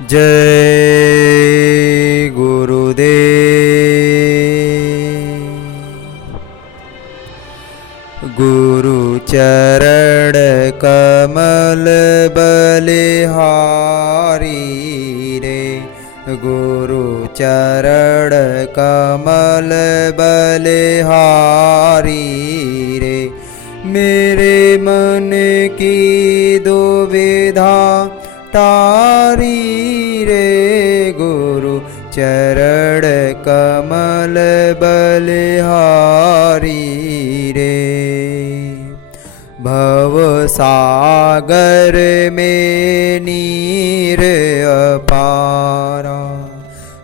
जय गुरुदेव। गुरु चरण कमल बलिहारी रे, गुरु चरण कमल बलिहारी रे। मेरे मन की दुविधा तारी रे, गुरु चरण कमल बलिहारी रे। भव सागर में नीर अपारा,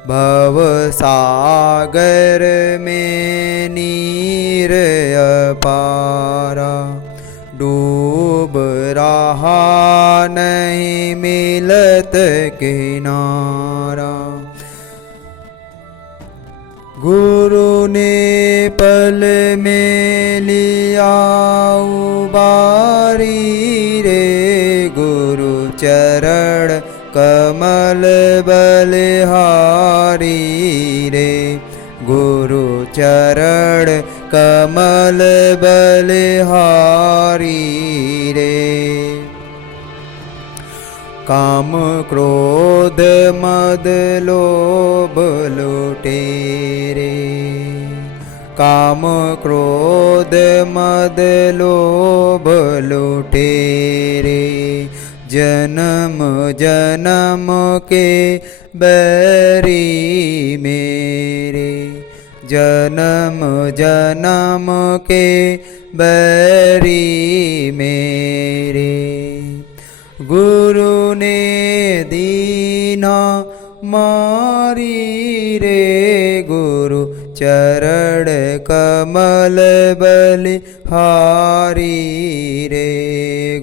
भव सागर में नीर अपारा। डूब रहा नहीं मिलत किनारा, गुरु ने पल में लिया उबारी रे, गुरु चरण कमल बलिहारी रे, गुरु चरण कमल बलिहारी रे। काम क्रोध मद लोभ लुटेरे, काम क्रोध मद लोभ लुटेरे। जन्म जन्म के बैरी मेरे, जन्म जन्म के बैरी मेरे। गुरु ने दीना मारी रे, गुरु चरण कमल बलिहारी रे,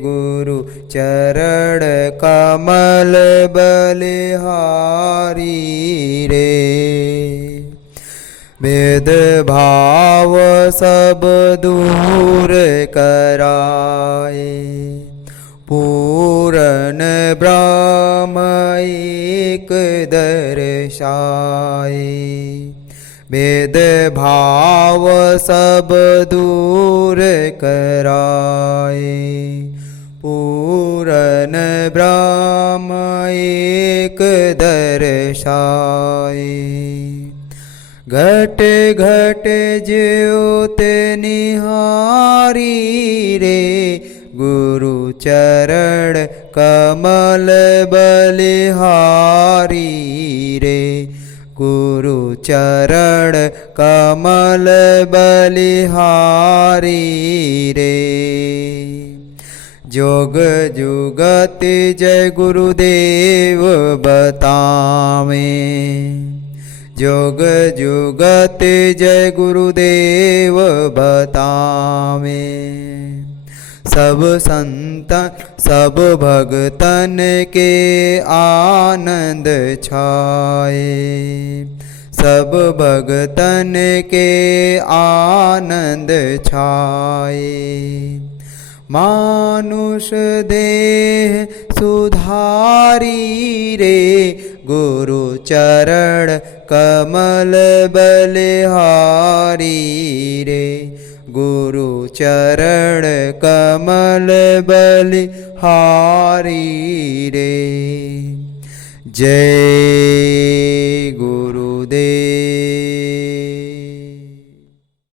गुरु चरण कमल बलिहारी रे। भेद भाव सब दूर कराए, पूरन ब्रह्म एक दर्शाए। भेद भाव सब दूर कराए, पूरन ब्रह्म एक दर्शाए। घट घट ज्योत निहारी रे, गुरु चरण कमल बलिहारी रे, गुरु चरण कमल बलिहारी रे। जोग जुगति जय गुरुदेव बतावे, जोग जुगति जय गुरुदेव बतावे। सब संतन सब भगतन के आनंद छाए, सब भगतन के आनंद छाए। मानुष देह सुधारी रे, गुरु चरण कमल बलिहारी रे, गुरु चरण कमल बलिहारी रे। जय गुरुदेव।